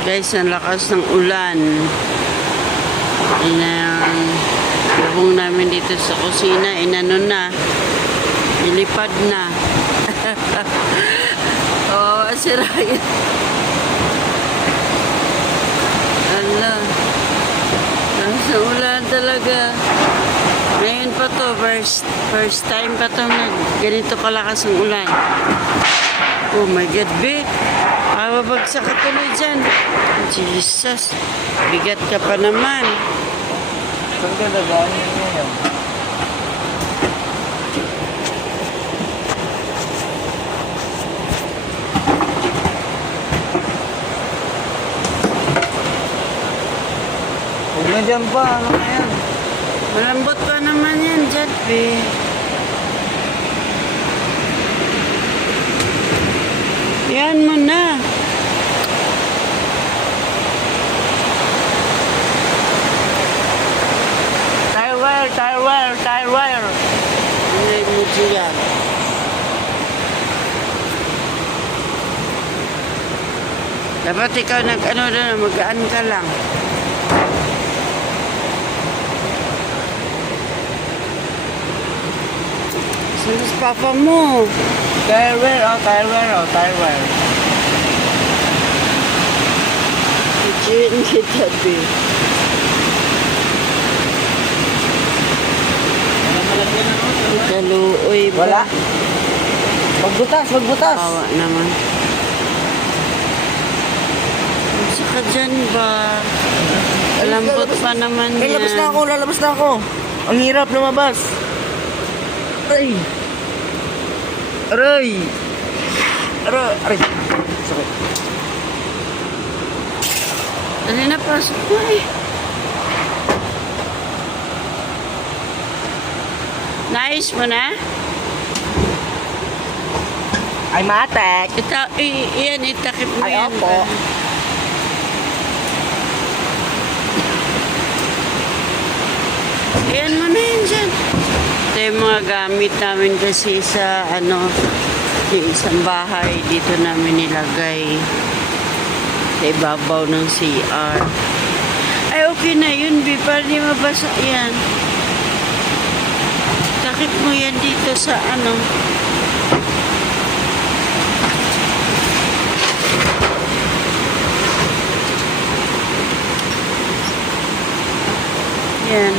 Guys, ang lakas ng ulan. Bubong namin dito sa kusina, inano na, nilipad na. Oh, si Ryan. Ala, nasa ulan talaga. Ngayon pa to, first time pa to na ganito kalakas ang ulan. Oh my God, babe. Babagsak ka tuloy dyan. Jesus, bigat ka pa naman. Saan ka dadaan yun ngayon? Huwag na dyan pa, ano na yan? Malambot pa naman yan dyan, babe. Yan mo na. Tire wire. Hindi mo siya. Dapat ikaw nag-ano na, magaan ka lang. Sinus papa mo. Tire wear. Diyan kita, babe. Kaluoy ba? Wala. Magbutas. Kawa naman. Saka dyan ba? Lambot pa naman yan. Lalabas na ako. Ang hirap lumabas. Aray. Sakit. Dali na, pasok mo eh. Nice mo na? Ay, matek. Iyan, itakip mo Ay, yan. opo. Iyan mo na yan dyan. Ito yung mga gamit namin kasi sa yung isang bahay. Dito namin nilagay sa ibabaw ng CR. Ay, okay na yun, B. Para di mabasa yan. Takip mo yan dito sa yan.